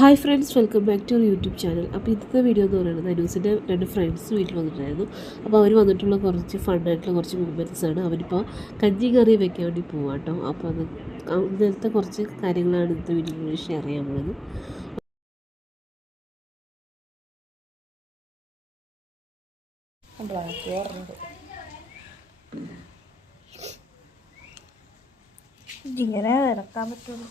Hi friends, welcome back to our YouTube channel. അപ്പോൾ ഇന്നത്തെ video എന്ന് പറയുന്നത് അനൂസിൻ്റെ 2 ഫ്രണ്ട്സ് വീട്ടിൽ വന്നിട്ടുണ്ടായിരുന്നു. അപ്പോൾ അവർ വന്നിട്ടുള്ള കുറച്ച് ഫണ്ണായിട്ടുള്ള കുറച്ച് മൂമെൻറ്റ്സാണ്. അവരിപ്പോൾ കഞ്ഞി കറി വെക്കാൻ വേണ്ടി പോവാം കേട്ടോ. അപ്പോൾ അത് ഇന്നത്തെ കുറച്ച് കാര്യങ്ങളാണ് ഇന്നത്തെ വീഡിയോയിൽ ഷെയർ ചെയ്യാൻ പോകുന്നത്. ഇങ്ങനെ ഇറക്കാൻ പറ്റുള്ളൂ.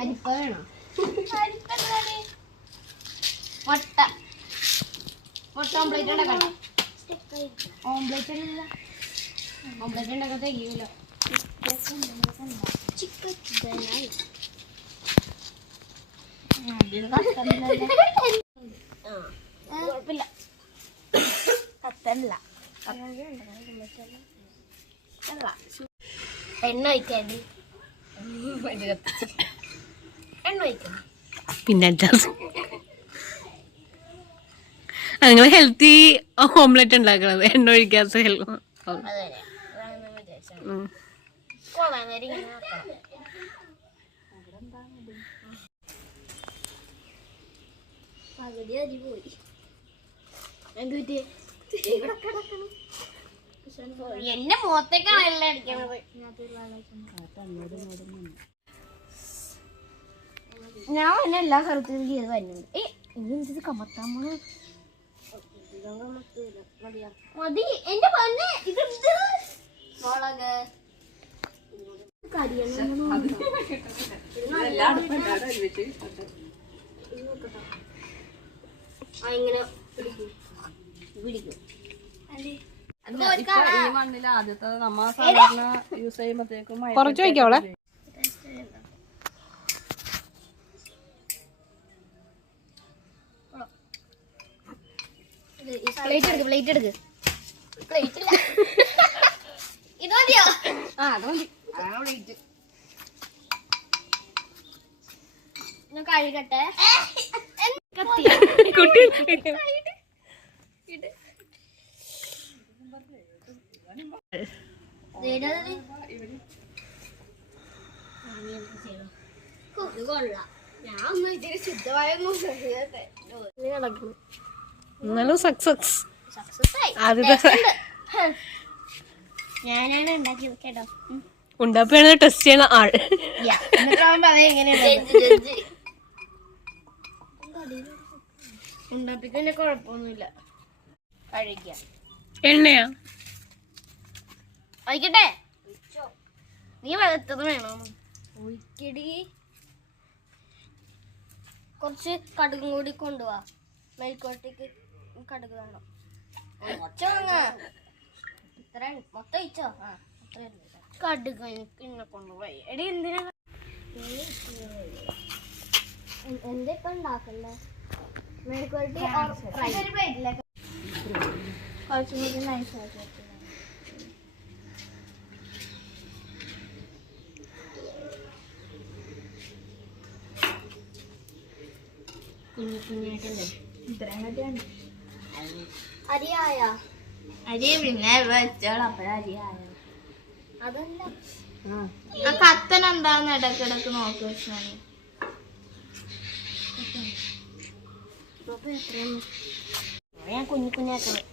അരിപ്പ വേണോ? മുട്ട ഓംപ്ലേറ്റ് ഉണ്ടാക്കണം. ഓംപ്ലേറ്റ് ഉണ്ടല്ല, ഓംപ്ലേറ്റ് ഉണ്ടാക്കാൻ തികയൂല. കുഴപ്പമില്ല, കത്തല്ല. എണ്ണ ഒഴിക്കാണ്ട് എണ്ണ ഒഴിക്കണം. പിന്നെ നിങ്ങൾ ഹെൽത്തി ഓംലെറ്റ് ഉണ്ടാക്കണത് എണ്ണ ഒഴിക്കാത്ത പകുതി അരി പോയി. എന്റെ മുഖത്തേക്കാണ് എല്ലാം അടിക്കണത്. ഞാൻ എന്നെ എല്ലാ സ്ഥലത്തും ചെയ്ത് വരുന്നുണ്ട്. ഇത് കമത്താൻ മതി. എന്റെ പൊന്നെ, ഇത് മുളക് ഇങ്ങനെ പിടിക്കും. ഈ മണ്ണിൽ ആദ്യത്തെ നമ്മ സാധാരണ യൂസ് ചെയ്യുമ്പോഴത്തേക്കും കുറച്ച് വയ്ക്കോളെ. പ്ലേറ്റ് എടുക്ക്, പ്ലേറ്റ് എടുക്ക്. പ്ലേറ്റ് ഇല്ല, ഇത് മതിയോ? അത് മതി, അതാണ് പ്ലേറ്റ്. ഞാൻ കഴുകട്ടെ. കുട്ടി എന്നാലും സക്സസ്. ഞാനാണ് ഉണ്ടാക്കിയത് കേട്ടോ. ഉണ്ടാക്കുകയാണ് ടെസ്റ്റ് ചെയ്യണ ആൾ. ഉണ്ടാപ്പിക്കന്നെ കുഴപ്പമൊന്നുമില്ല. കഴിക്കാം. എണ്ണയാ ഒഴിക്കട്ടെ? നീ വെളുത്തത് വേണോ? ഒഴിക്കടി. കുറച്ച് കടുകും കൂടി കൊണ്ടുപോവാ. മെഴുക്കോട്ടേക്ക് കടുക് വേണം. ഇത്ര മൊത്തം ഒഴിച്ചോ? കടുക് പിന്നെ കൊണ്ടുപോയി. എടി എന്തിനാ എന്തൊക്കെ ഉണ്ടാക്കണ്ടേ? മെഴുക്കോട്ടി കുറച്ചും കൂടി നൈസാക്കി. കുഞ്ഞു കുഞ്ഞായിട്ടല്ലേ അരിയായ അരി പിന്നെ വെച്ചോളാം. അരിയായ അതല്ല, കത്തൻ എന്താന്ന് ഇടക്കിടക്ക് നോക്കി വെച്ചാണ്. ഞാൻ കുഞ്ഞു കുഞ്ഞാക്കണം.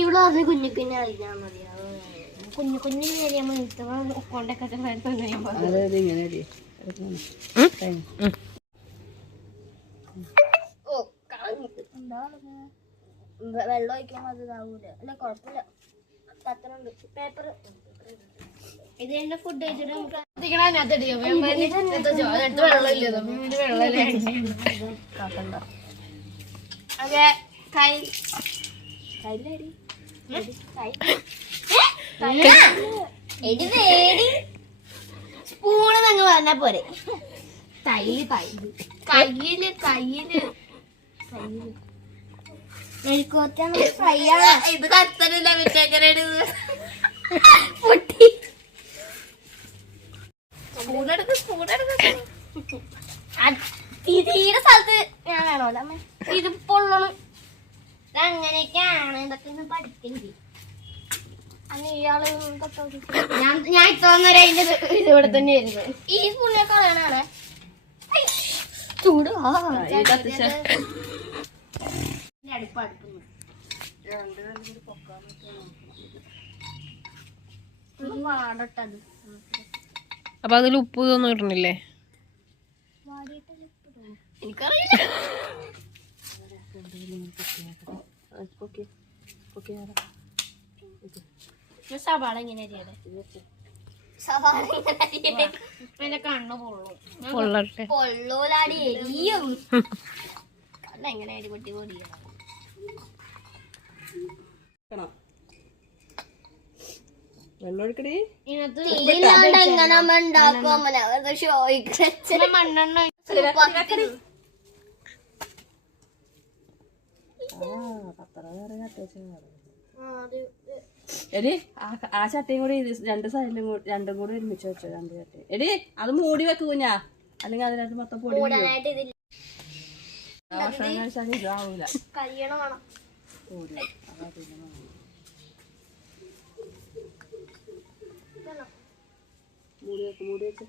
ഇവിടെ പറഞ്ഞ് കുഞ്ഞു കുഞ്ഞ അറിയാൻ മതി. കുഞ്ഞു കുഞ്ഞു അറിയാൻ കൊണ്ടൊക്കെ വെള്ളം ഒഴിക്കാൻ അത് ഇതാവൂല. അല്ല കുഴപ്പമില്ല, കത്തനുണ്ട്. പേപ്പർ ഇത് എന്റെ ഫുഡ് കഴിച്ചിട്ട് നമുക്ക് അതെ. സ്പൂണ് നിങ്ങൾ പറഞ്ഞാ പോരെ. തൈര് തൈര് കയ്യില് കയ്യില് ഇത് കത്തനില്ല. വിറ്റേക്കനായിട്ട് പൊട്ടി. സ്പൂണെടുക്ക്, സ്പൂണെടുക്ക്. തീരെ സ്ഥലത്ത് ഞാൻ വേണമല്ലോ അമ്മ ഇത് പൊള്ളണം. അങ്ങനെയൊക്കെയാണ് ഇതൊക്കെ ഒന്ന് പഠിക്കണ്ടേ. അന്ന് ഇയാള് ഞാൻ ഇത്ര നേരം അതിന്റെ ഇത് ഇവിടെ തന്നെ ആയിരുന്നു. ഈ പുണ്യ കളയണാണ് ചൂട്. അടുപ്പ് അടുക്കുന്നു പാടട്ടത്. അപ്പൊ അതിൽ ഉപ്പ് ഇതൊന്നും ഇടണില്ലേ? എനിക്കറിയില്ല. സവാള എങ്ങനെ സവാള എങ്ങനെ കണ്ണു പൊള്ളും. പൊള്ളട്ടെ. പൊള്ളൂലാടി എരിയും. കണ്ണെങ്ങനെ അടിപൊട്ടി പൊടിയാണ്. വെള്ളമൊഴിക്കടി. ഇതില്ലാണ്ട് എങ്ങനെ അമ്മ ഉണ്ടാക്കും? അമ്മ വെറുതെ ഷോയ്ക്ക് മണ്ണെണ്ണ എടി ആ ചട്ടിയും കൂടി രണ്ട് സൈഡിലും രണ്ടും കൂടി ഒരുമിച്ച് വെച്ചോ. രണ്ട് ചട്ടി എടി അത് മൂടി വെക്ക് കുഞ്ഞാ, അല്ലെങ്കിൽ അതിനകത്ത് മൊത്തം പൊടി ഭക്ഷണം കഴിച്ചാൽ ഇതാവൂല. കഴിയണ വേണം. മൂടി വെക്ക്, മൂടി വെച്ച്.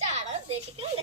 ചാടാൻ ഉദ്ദേശിക്കുന്നുണ്ട്.